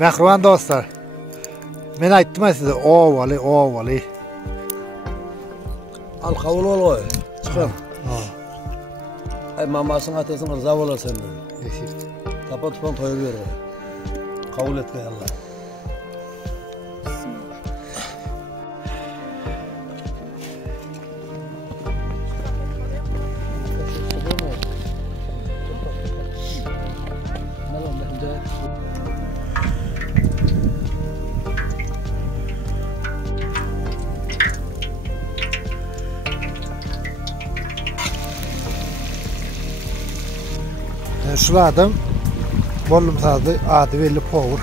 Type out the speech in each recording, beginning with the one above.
Mehriban dostlar. Men aytdim size ovali. Al kabul ol koy. Çıkın. Ay mamasın atesin rıza bolar senden. Tapa tupan toyu ver. Kabul etme Allah. Şuladım. Bollum sazdı. Adı belli power.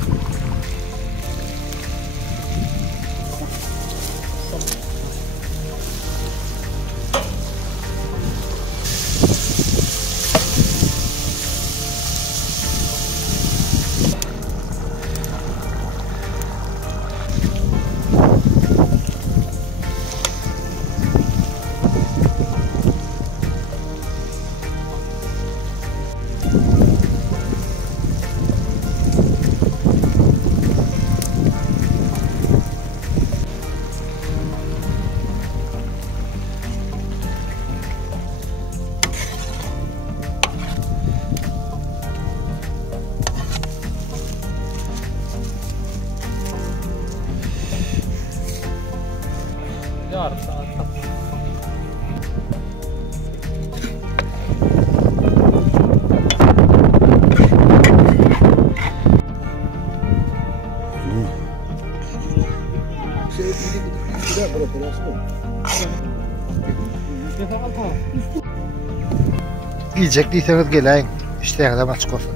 Yarım saat. Yiyecek değilseniz geleyin. İşlerine açık olsun.